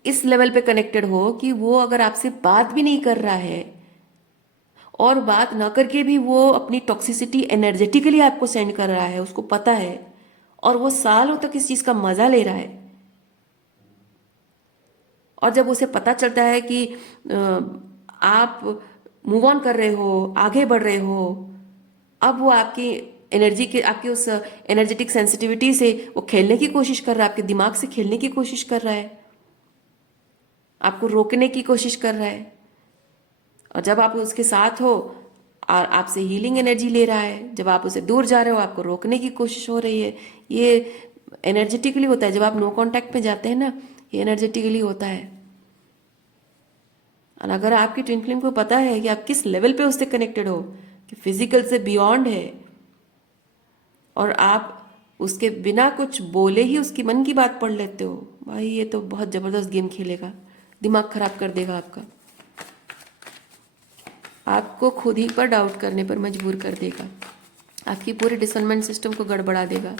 इस लेवल पे कनेक्टेड हो कि वो अगर आपसे बात भी नहीं कर रहा है और बात ना करके भी वो अपनी टॉक्सिसिटी एनर्जेटिकली आपको सेंड कर रहा है, उसको पता है, और वो सालों तक इस चीज़ का मज़ा ले रहा है, और जब उसे पता चलता है कि आप मूव ऑन कर रहे हो, आगे बढ़ रहे हो, अब वो आपकी एनर्जी के, आपकी उस एनर्जेटिक सेंसिटिविटी से वो खेलने की कोशिश कर रहा है, आपके दिमाग से खेलने की कोशिश कर रहा है, आपको रोकने की कोशिश कर रहा है। और जब आप उसके साथ हो और आपसे हीलिंग एनर्जी ले रहा है, जब आप उसे दूर जा रहे हो आपको रोकने की कोशिश हो रही है, ये एनर्जेटिकली होता है। जब आप नो कांटेक्ट में जाते हैं ना, ये एनर्जेटिकली होता है। और अगर आपकी ट्विन फ्लेम को पता है कि आप किस लेवल पे उससे कनेक्टेड हो, कि फिजिकल से बियॉन्ड है, और आप उसके बिना कुछ बोले ही उसकी मन की बात पढ़ लेते हो, भाई ये तो बहुत ज़बरदस्त गेम खेलेगा, दिमाग खराब कर देगा आपका, आपको खुद ही पर डाउट करने पर मजबूर कर देगा, आपकी पूरी डिसर्नमेंट सिस्टम को गड़बड़ा देगा।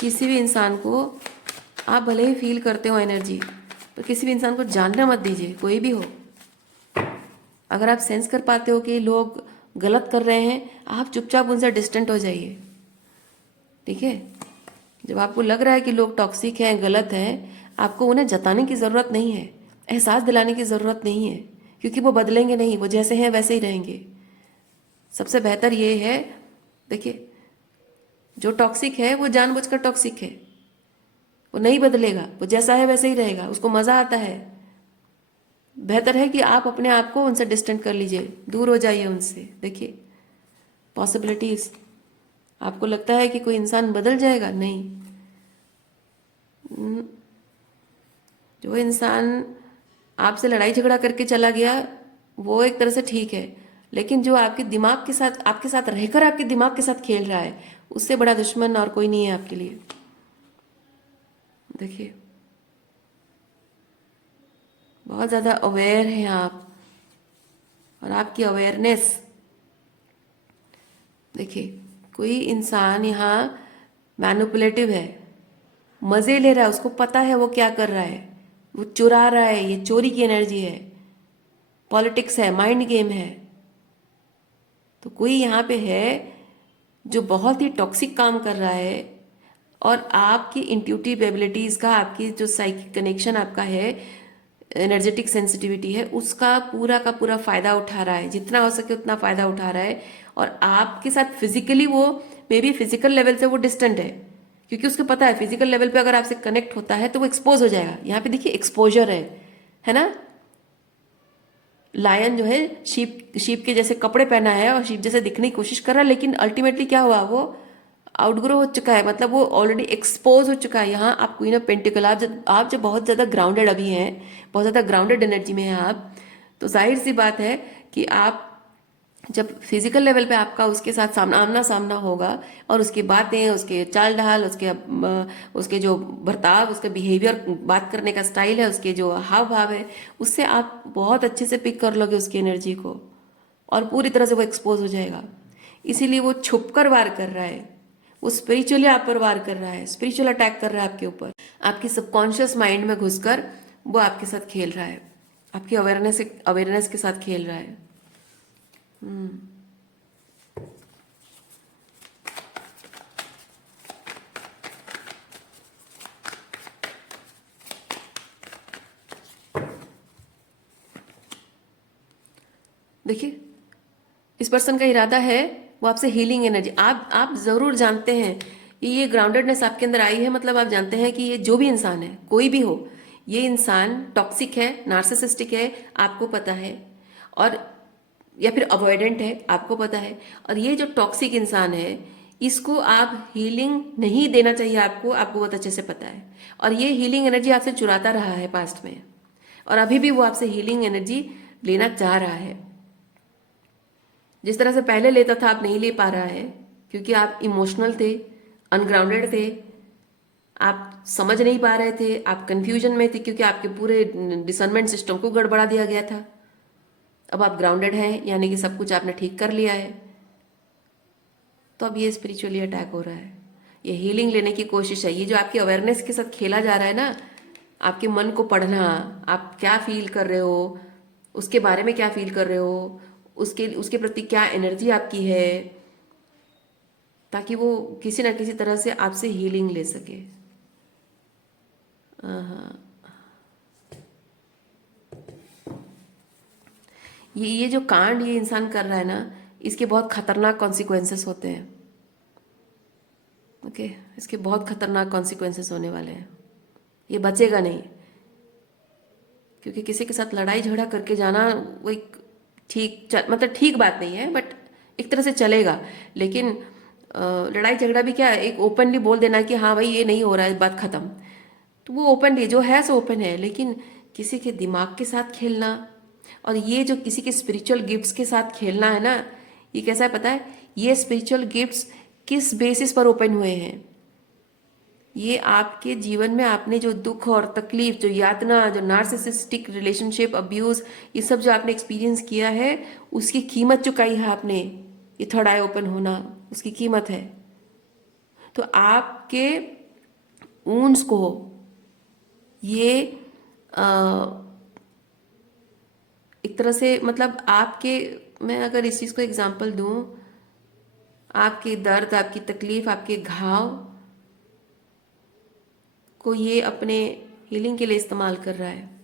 किसी भी इंसान को आप भले ही फील करते हो एनर्जी, तो किसी भी इंसान को जानने मत दीजिए, कोई भी हो। अगर आप सेंस कर पाते हो कि लोग गलत कर रहे हैं, आप चुपचाप उनसे डिस्टेंट हो जाइए, ठीक है। जब आपको लग रहा है कि लोग टॉक्सिक हैं, गलत हैं, आपको उन्हें जताने की ज़रूरत नहीं है, एहसास दिलाने की ज़रूरत नहीं है, क्योंकि वो बदलेंगे नहीं, वो जैसे हैं वैसे ही रहेंगे। सबसे बेहतर ये है, देखिए, जो टॉक्सिक है वो जानबूझकर टॉक्सिक है, वो नहीं बदलेगा, वो जैसा है वैसे ही रहेगा, उसको मज़ा आता है। बेहतर है कि आप अपने आप को उनसे डिस्टेंट कर लीजिए, दूर हो जाइए उनसे। देखिए पॉसिबिलिटीज, आपको लगता है कि कोई इंसान बदल जाएगा, नहीं। जो इंसान आपसे लड़ाई झगड़ा करके चला गया वो एक तरह से ठीक है, लेकिन जो आपके दिमाग के साथ, आपके साथ रहकर आपके दिमाग के साथ खेल रहा है, उससे बड़ा दुश्मन और कोई नहीं है आपके लिए। देखिए बहुत ज़्यादा अवेयर हैं आप, और आपकी अवेयरनेस, देखिए कोई इंसान यहाँ मैनिपुलेटिव है, मज़े ले रहा है, उसको पता है वो क्या कर रहा है, वो चुरा रहा है, ये चोरी की एनर्जी है, पॉलिटिक्स है, माइंड गेम है। तो कोई यहाँ पे है जो बहुत ही टॉक्सिक काम कर रहा है, और आपकी इंट्यूटिव एबिलिटीज़ का, आपकी जो साइकिक कनेक्शन आपका है, एनर्जेटिक सेंसिटिविटी है, उसका पूरा का पूरा फ़ायदा उठा रहा है, जितना हो सके उतना फ़ायदा उठा रहा है। और आपके साथ फिजिकली वो, मे बी फिजिकल लेवल से वो डिस्टेंट है, क्योंकि उसको पता है फिजिकल लेवल पे अगर आपसे कनेक्ट होता है तो वो एक्सपोज हो जाएगा। यहाँ पे देखिए एक्सपोजर है ना। लायन जो है शीप के जैसे कपड़े पहना है और शीप जैसे दिखने की कोशिश कर रहा है, लेकिन अल्टीमेटली क्या हुआ, वो आउटग्रो हो चुका है, मतलब वो ऑलरेडी एक्सपोज हो चुका है। यहाँ आप क्वीन ऑफ पेंटिकल, आप जब बहुत ज़्यादा ग्राउंडेड अभी हैं, बहुत ज़्यादा ग्राउंडेड एनर्जी में हैं आप, तो जाहिर सी बात है कि आप जब फिजिकल लेवल पे आपका उसके साथ आमना सामना होगा, और उसकी बातें, उसके चाल ढाल, उसके जो बर्ताव, उसका बिहेवियर, बात करने का स्टाइल है, उसके जो हाव भाव है, उससे आप बहुत अच्छे से पिक कर लोगे उसकी एनर्जी को, और पूरी तरह से वो एक्सपोज हो जाएगा। इसीलिए वो छुप कर वार कर रहा है, वो स्पिरिचुअली आप पर वार कर रहा है, स्पिरिचुअल अटैक कर रहा है आपके ऊपर, आपकी सबकॉन्शियस माइंड में घुसकर वो आपके साथ खेल रहा है, आपकी अवेयरनेस के साथ खेल रहा है। देखिए इस पर्सन का इरादा है वो आपसे हीलिंग एनर्जी, आप ज़रूर जानते हैं कि ये ग्राउंडेडनेस आपके अंदर आई है, मतलब आप जानते हैं कि ये जो भी इंसान है, कोई भी हो, ये इंसान टॉक्सिक है, नार्सिसिस्टिक है, आपको पता है, और या फिर अवॉइडेंट है, आपको पता है। और ये जो टॉक्सिक इंसान है, इसको आप हीलिंग नहीं देना चाहिए, आपको आपको बहुत अच्छे से पता है। और ये हीलिंग एनर्जी आपसे चुराता रहा है पास्ट में, और अभी भी वो आपसे हीलिंग एनर्जी लेना चाह रहा है। जिस तरह से पहले लेता था, आप नहीं ले पा रहा है, क्योंकि आप इमोशनल थे, अनग्राउंडेड थे, आप समझ नहीं पा रहे थे, आप कंफ्यूजन में थे, क्योंकि आपके पूरे डिसर्नमेंट सिस्टम को गड़बड़ा दिया गया था। अब आप ग्राउंडेड हैं, यानी कि सब कुछ आपने ठीक कर लिया है। तो अब ये स्पिरिचुअली अटैक हो रहा है, ये हीलिंग लेने की कोशिश है। ये जो आपकी अवेयरनेस के साथ खेला जा रहा है ना, आपके मन को पढ़ना, आप क्या फील कर रहे हो, उसके बारे में क्या फील कर रहे हो, उसके उसके प्रति क्या एनर्जी आपकी है, ताकि वो किसी ना किसी तरह से आपसे हीलिंग ले सके। हाँ, ये जो कांड ये इंसान कर रहा है ना, इसके बहुत खतरनाक कॉन्सिक्वेंसेस होते हैं। ओके, इसके बहुत खतरनाक कॉन्सिक्वेंसेस होने वाले हैं, ये बचेगा नहीं। क्योंकि किसी के साथ लड़ाई झगड़ा करके जाना वो एक मतलब ठीक बात नहीं है, बट एक तरह से चलेगा। लेकिन लड़ाई झगड़ा भी क्या है, एक ओपनली बोल देना कि हाँ भाई ये नहीं हो रहा है, बात खत्म, तो वो ओपनली जो है सो ओपन है। लेकिन किसी के दिमाग के साथ खेलना, और ये जो किसी के स्पिरिचुअल गिफ्ट्स के साथ खेलना है ना, ये कैसा है पता है, ये स्पिरिचुअल गिफ्ट्स किस बेसिस पर ओपन हुए हैं, ये आपके जीवन में आपने जो दुख और तकलीफ, जो यातना, जो नार्सिसिस्टिक रिलेशनशिप अब्यूज, ये सब जो आपने एक्सपीरियंस किया है, उसकी कीमत चुकाई है आपने। ये थर्ड आई ओपन होना उसकी कीमत है। तो आपके ऊंड्स को ये अ, एक तरह से मतलब आपके, मैं अगर इस चीज़ को एग्जांपल दूं, आपके दर्द, आपकी तकलीफ, आपके घाव को ये अपने हीलिंग के लिए इस्तेमाल कर रहा है।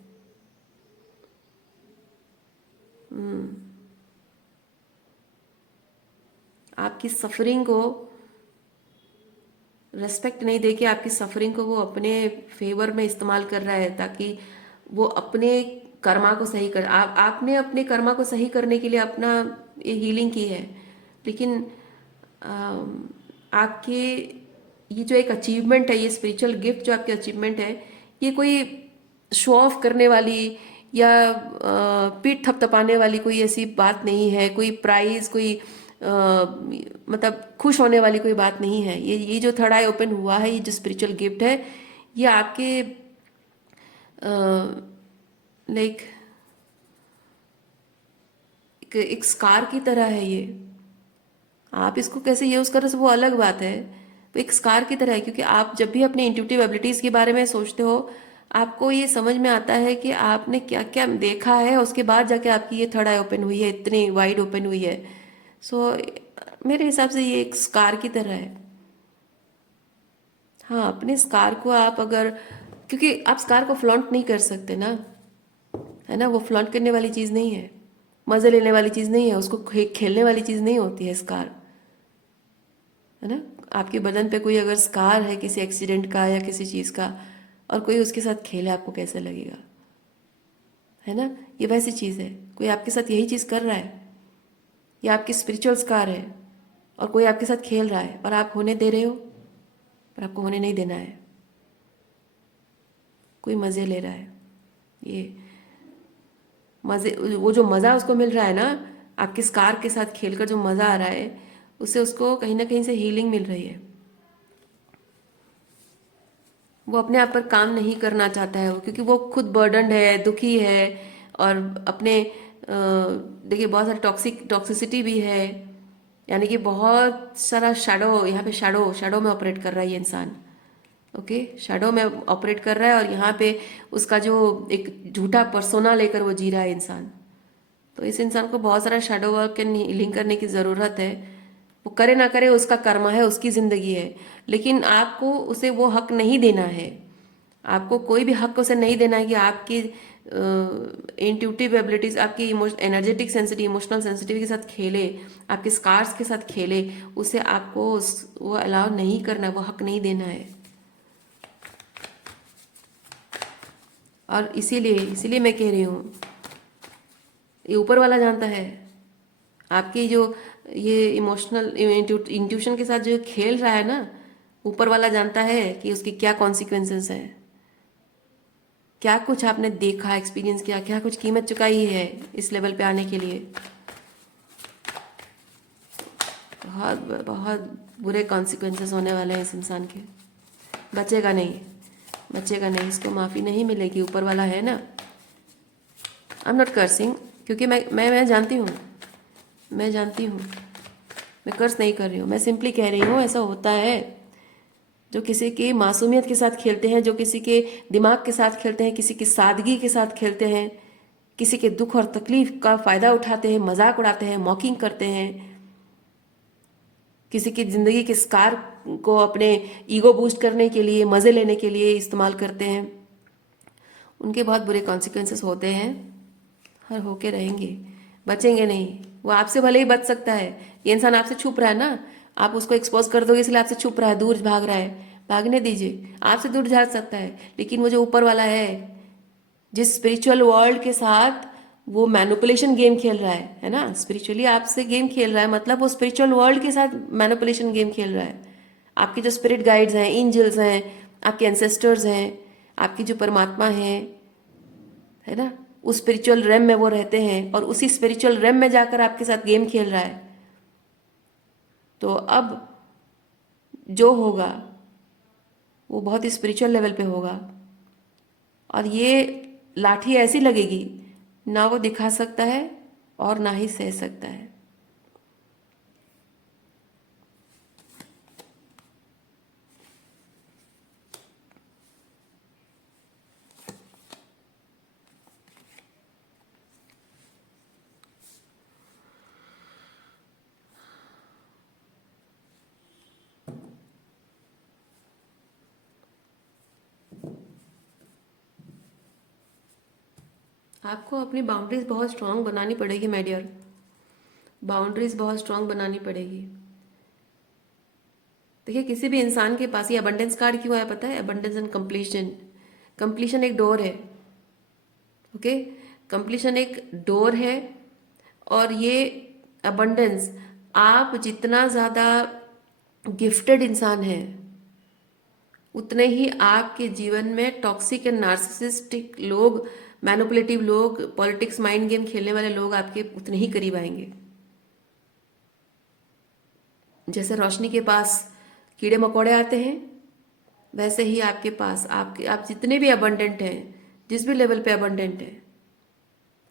आपकी सफरिंग को रेस्पेक्ट नहीं देके आपकी सफरिंग को वो अपने फेवर में इस्तेमाल कर रहा है, ताकि वो अपने कर्मा को सही कर, आपने अपने कर्मा को सही करने के लिए अपना ये हीलिंग की है। लेकिन आपके ये जो एक अचीवमेंट है, ये स्पिरिचुअल गिफ्ट जो आपकी अचीवमेंट है, ये कोई शो ऑफ करने वाली या पीठ थपथपाने वाली कोई ऐसी बात नहीं है, कोई प्राइज, कोई मतलब खुश होने वाली कोई बात नहीं है। ये जो थर्ड आई ओपन हुआ है, ये जो स्पिरिचुअल गिफ्ट है, ये आपके लाइक एक स्कार की तरह है। ये आप इसको कैसे यूज कर रहे हो वो अलग बात है, वो एक स्कार की तरह है। क्योंकि आप जब भी अपने इंट्यूटिव एबिलिटीज के बारे में सोचते हो, आपको ये समझ में आता है कि आपने क्या क्या देखा है, उसके बाद जाके आपकी ये थर्ड आई ओपन हुई है, इतनी वाइड ओपन हुई है। सो मेरे हिसाब से ये एक स्कार की तरह है। हाँ, अपने स्कार को आप अगर, क्योंकि आप स्कार को फ्लॉन्ट नहीं कर सकते ना, है ना, वो फ्लॉन्ट करने वाली चीज़ नहीं है, मज़े लेने वाली चीज़ नहीं है, उसको खेलने वाली चीज़ नहीं होती है स्कार, है ना। आपके बदन पे कोई अगर स्कार है किसी एक्सीडेंट का या किसी चीज़ का, और कोई उसके साथ खेले, आपको कैसे लगेगा, है ना। ये वैसी चीज़ है, कोई आपके साथ यही चीज़ कर रहा है, ये आपकी स्पिरिचुअल स्कार है, और कोई आपके साथ खेल रहा है और आप होने दे रहे हो, पर आपको होने नहीं देना है। कोई मज़े ले रहा है, ये मज़े, वो जो मज़ा उसको मिल रहा है ना, आपके स्कार के साथ खेलकर जो मज़ा आ रहा है, उससे उसको कहीं ना कहीं से हीलिंग मिल रही है। वो अपने आप पर काम नहीं करना चाहता है वो, क्योंकि वो खुद बर्डनड है, दुखी है, और अपने देखिए बहुत सारी टॉक्सिसिटी भी है, यानी कि बहुत सारा शैडो, यहाँ पे शैडो शैडो में ऑपरेट कर रहा है ये इंसान। ओके, शैडो में ऑपरेट कर रहा है, और यहाँ पे उसका जो एक झूठा पर्सोना लेकर वो जी रहा है इंसान। तो इस इंसान को बहुत सारा शैडो वर्क एंड हीलिंग करने की ज़रूरत है। वो करे ना करे, उसका कर्मा है, उसकी ज़िंदगी है। लेकिन आपको उसे वो हक नहीं देना है, आपको कोई भी हक उसे नहीं देना है कि आपकी इंट्यूटिव एबिलिटीज, आपकी एनर्जेटिक सेंसिटिव, इमोशनल सेंसिटिव के साथ खेले, आपके स्कार्स के साथ खेले, उसे आपको वो अलाउ नहीं करना, वो हक नहीं देना है। और इसीलिए इसीलिए मैं कह रही हूँ, ये ऊपर वाला जानता है आपकी जो ये इमोशनल इंट्यूशन के साथ जो खेल रहा है ना, ऊपर वाला जानता है कि उसकी क्या कॉन्सिक्वेंसेस है, क्या कुछ आपने देखा, एक्सपीरियंस किया, क्या कुछ कीमत चुकाई है इस लेवल पे आने के लिए। बहुत बहुत बुरे कॉन्सिक्वेंसेस होने वाले हैं इस इंसान के। बचेगा नहीं, बचेगा नहीं, इसको माफ़ी नहीं मिलेगी। ऊपर वाला है ना, आई एम नॉट कर्सिंग, क्योंकि मैं जानती हूँ, मैं जानती हूँ, मैं कर्स नहीं कर रही हूँ, मैं सिंपली कह रही हूँ ऐसा होता है। जो किसी की मासूमियत के साथ खेलते हैं, जो किसी के दिमाग के साथ खेलते हैं, किसी की सादगी के साथ खेलते हैं, किसी के दुख और तकलीफ का फ़ायदा उठाते हैं, मजाक उड़ाते हैं, मॉकिंग करते हैं, किसी की ज़िंदगी के स्कार को अपने ईगो बूस्ट करने के लिए, मज़े लेने के लिए इस्तेमाल करते हैं, उनके बहुत बुरे कॉन्सिक्वेंसेस होते हैं और होके रहेंगे, बचेंगे नहीं। वो आपसे भले ही बच सकता है, ये इंसान आपसे छुप रहा है ना, आप उसको एक्सपोज कर दोगे इसलिए आपसे छुप रहा है, दूर भाग रहा है, भागने दीजिए, आपसे दूर जा सकता है। लेकिन वो जो ऊपर वाला है, जिस स्पिरिचुअल वर्ल्ड के साथ वो मैनिपुलेशन गेम खेल रहा है ना, स्पिरिचुअली आपसे गेम खेल रहा है, मतलब वो स्पिरिचुअल वर्ल्ड के साथ मैनिपुलेशन गेम खेल रहा है। आपके जो स्पिरिट गाइड्स हैं, एंजल्स हैं, आपके एंसेस्टर्स हैं, आपकी जो परमात्मा है ना, उस स्पिरिचुअल रेम में वो रहते हैं और उसी स्पिरिचुअल रेम में जाकर आपके साथ गेम खेल रहा है। तो अब जो होगा वो बहुत ही स्पिरिचुअल लेवल पे होगा, और ये लाठी ऐसी लगेगी, ना वो दिखा सकता है और ना ही सह सकता है। आपको अपनी बाउंड्रीज बहुत स्ट्रांग बनानी पड़ेगी माय डियर, बाउंड्रीज बहुत स्ट्रांग बनानी पड़ेगी। देखिए, किसी भी इंसान के पास ये अबंडेंस कार्ड क्यों आया पता है? Abundance and completion. कंप्लीशन एक डोर है, ओके, कंप्लीशन एक डोर है। और ये अबंडेंस, आप जितना ज़्यादा गिफ्टेड इंसान है, उतने ही आपके जीवन में टॉक्सिक एंड नार्सिसिस्टिक लोग, मैनिपुलेटिव लोग, पॉलिटिक्स माइंड गेम खेलने वाले लोग आपके उतने ही करीब आएंगे। जैसे रोशनी के पास कीड़े मकोड़े आते हैं, वैसे ही आपके पास आप जितने भी अबंडेंट हैं, जिस भी लेवल पे अबंडेंट है,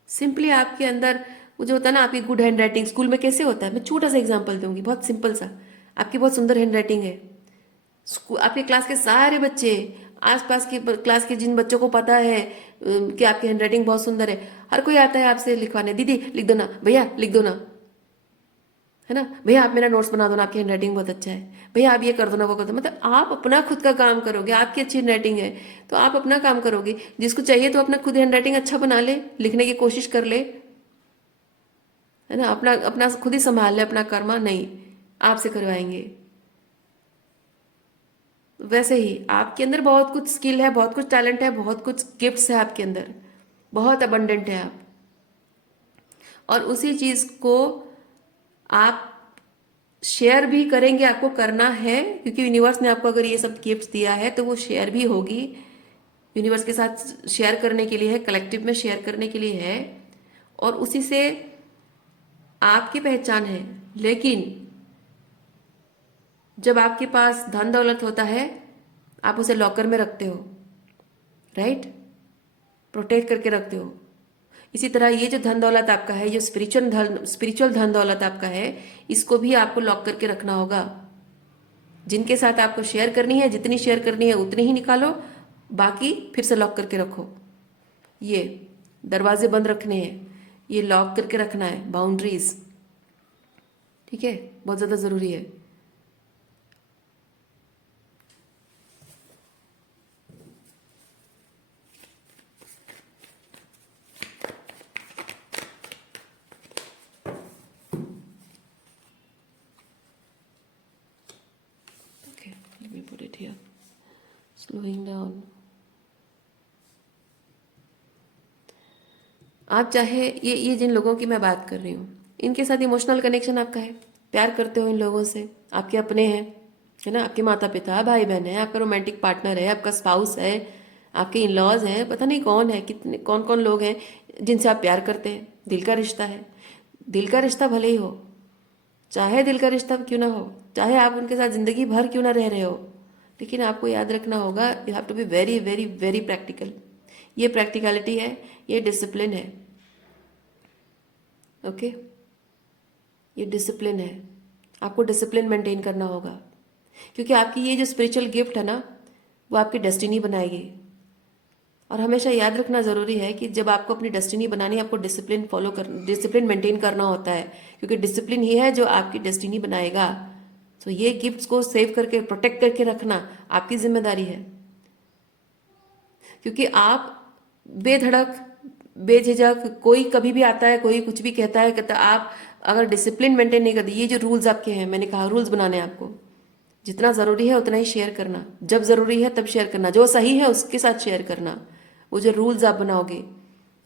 सिंपली आपके अंदर वो जो होता है ना, आपकी गुड हैंड राइटिंग स्कूल में कैसे होता है, मैं छोटा सा एग्जांपल दूंगी, बहुत सिंपल सा। आपकी बहुत सुंदर हैंड राइटिंग है, आपके क्लास के सारे बच्चे, आसपास के क्लास के जिन बच्चों को पता है कि आपकी हैंड राइटिंग बहुत सुंदर है, हर कोई आता है आपसे लिखवाने, दीदी लिख दो ना, भैया लिख दो ना, है ना, भैया आप मेरा नोट्स बना दो ना, आपकी हैंड राइटिंग बहुत अच्छा है, भैया आप ये कर दो ना, वो कर दो। मतलब आप अपना खुद का काम करोगे, आपकी अच्छी हैंड राइटिंग है तो आप अपना काम करोगे। जिसको चाहिए तो अपना खुद हैंड राइटिंग अच्छा बना ले, लिखने की कोशिश कर ले, है ना, अपना अपना खुद ही संभाल ले अपना कर्मा, नहीं आपसे करवाएंगे। वैसे ही आपके अंदर बहुत कुछ स्किल है, बहुत कुछ टैलेंट है, बहुत कुछ गिफ्ट्स है आपके अंदर, बहुत अबंडेंट है आप, और उसी चीज को आप शेयर भी करेंगे, आपको करना है, क्योंकि यूनिवर्स ने आपको अगर ये सब गिफ्ट्स दिया है तो वो शेयर भी होगी, यूनिवर्स के साथ शेयर करने के लिए है, कलेक्टिव में शेयर करने के लिए है, और उसी से आपकी पहचान है। लेकिन जब आपके पास धन दौलत होता है, आप उसे लॉकर में रखते हो, राइट, प्रोटेक्ट करके रखते हो। इसी तरह ये जो धन दौलत आपका है, जो स्पिरिचुअल धन दौलत आपका है, इसको भी आपको लॉक करके रखना होगा। जिनके साथ आपको शेयर करनी है, जितनी शेयर करनी है उतनी ही निकालो, बाकी फिर से लॉक करके रखो। ये दरवाजे बंद रखने हैं, ये लॉक करके रखना है, बाउंड्रीज, ठीक है, बहुत ज़्यादा ज़रूरी है। Okay, let me put it here. Slowing down. आप चाहे ये जिन लोगों की मैं बात कर रही हूँ, इनके साथ इमोशनल कनेक्शन आपका है, प्यार करते हो इन लोगों से, आपके अपने हैं, है ना, आपके माता पिता, भाई बहन है, आपका रोमांटिक पार्टनर है, आपका स्पाउस है, आपके इन लॉज हैं, पता नहीं कौन है, कितने कौन कौन लोग हैं जिनसे आप प्यार करते हैं। दिल का रिश्ता है। दिल का रिश्ता भले ही हो, चाहे दिल का रिश्ता क्यों ना हो, चाहे आप उनके साथ जिंदगी भर क्यों ना रह रहे हो, लेकिन आपको याद रखना होगा, you have to be very very very practical. ये प्रैक्टिकलिटी है, ये डिसिप्लिन है। ओके, ये डिसिप्लिन है। आपको डिसिप्लिन मेंटेन करना होगा, क्योंकि आपकी ये जो स्पिरिचुअल गिफ्ट है ना, वो आपकी डेस्टिनी बनाएगी। और हमेशा याद रखना ज़रूरी है कि जब आपको अपनी डेस्टिनी बनानी है, आपको डिसिप्लिन मेंटेन करना होता है, क्योंकि डिसिप्लिन ही है जो आपकी डेस्टिनी बनाएगा। तो ये गिफ्ट्स को सेव करके प्रोटेक्ट करके रखना आपकी जिम्मेदारी है, क्योंकि आप बेधड़क बेझिझक, कोई कभी भी आता है, कोई कुछ भी कहता आप अगर डिसिप्लिन मेंटेन नहीं करते, ये जो रूल्स आपके हैं, मैंने कहा रूल्स बनाने हैं आपको, जितना ज़रूरी है उतना ही शेयर करना, जब ज़रूरी है तब शेयर करना, जो सही है उसके साथ शेयर करना। वो जो रूल्स आप बनाओगे,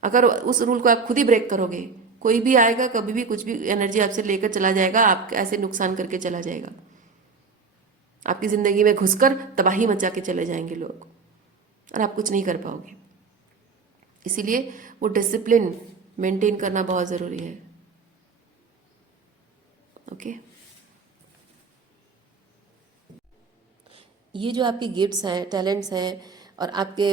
अगर उस रूल को आप खुद ही ब्रेक करोगे, कोई भी आएगा कभी भी कुछ भी एनर्जी आपसे लेकर चला जाएगा, आप ऐसे नुकसान करके चला जाएगा, आपकी ज़िंदगी में घुसकर तबाही मचा के चले जाएंगे लोग, और आप कुछ नहीं कर पाओगे। इसीलिए वो डिसिप्लिन मेंटेन करना बहुत ज़रूरी है। ओके, ये जो आपके गिफ्ट्स हैं, टैलेंट्स हैं, और आपके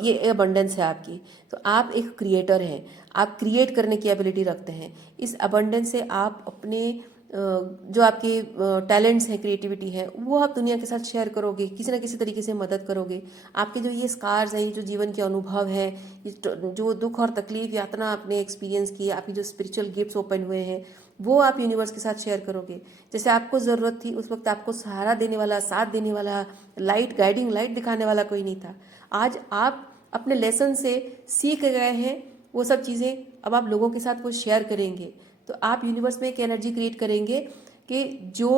ये अबंडेंस है आपकी, तो आप एक क्रिएटर हैं, आप क्रिएट करने की एबिलिटी रखते हैं। इस अबंडेंस से आप अपने जो आपके टैलेंट्स हैं, क्रिएटिविटी है, वो आप दुनिया के साथ शेयर करोगे, किसी ना किसी तरीके से मदद करोगे। आपके जो ये स्कार्स हैं, ये जो जीवन के अनुभव है, जो दुख और तकलीफ यातना आपने एक्सपीरियंस की, आपकी जो स्पिरिचुअल गिफ्ट्स ओपन हुए हैं, वो आप यूनिवर्स के साथ शेयर करोगे। जैसे आपको ज़रूरत थी, उस वक्त आपको सहारा देने वाला, साथ देने वाला, लाइट गाइडिंग लाइट दिखाने वाला कोई नहीं था। आज आप अपने लेसन से सीख गए हैं वो सब चीज़ें, अब आप लोगों के साथ वो शेयर करेंगे, तो आप यूनिवर्स में एक एनर्जी क्रिएट करेंगे कि जो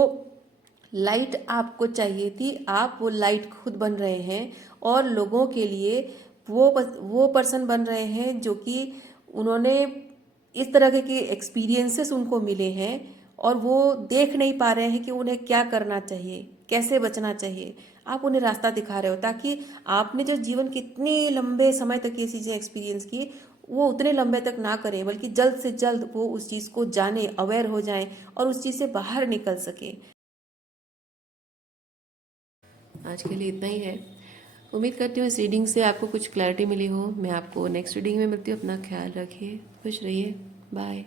लाइट आपको चाहिए थी, आप वो लाइट खुद बन रहे हैं, और लोगों के लिए वो पर्सन बन रहे हैं जो कि उन्होंने इस तरह के एक्सपीरियंसेस उनको मिले हैं, और वो देख नहीं पा रहे हैं कि उन्हें क्या करना चाहिए, कैसे बचना चाहिए। आप उन्हें रास्ता दिखा रहे हो, ताकि आपने जो जीवन के इतने लंबे समय तक ये चीज़ें एक्सपीरियंस की, वो उतने लंबे तक ना करें, बल्कि जल्द से जल्द वो उस चीज़ को जाने, अवेयर हो जाएं, और उस चीज़ से बाहर निकल सके। आज के लिए इतना ही है। उम्मीद करती हूँ इस रीडिंग से आपको कुछ क्लैरिटी मिली हो। मैं आपको नेक्स्ट रीडिंग में मिलती हूँ। अपना ख्याल रखिए, खुश रहिए, बाय।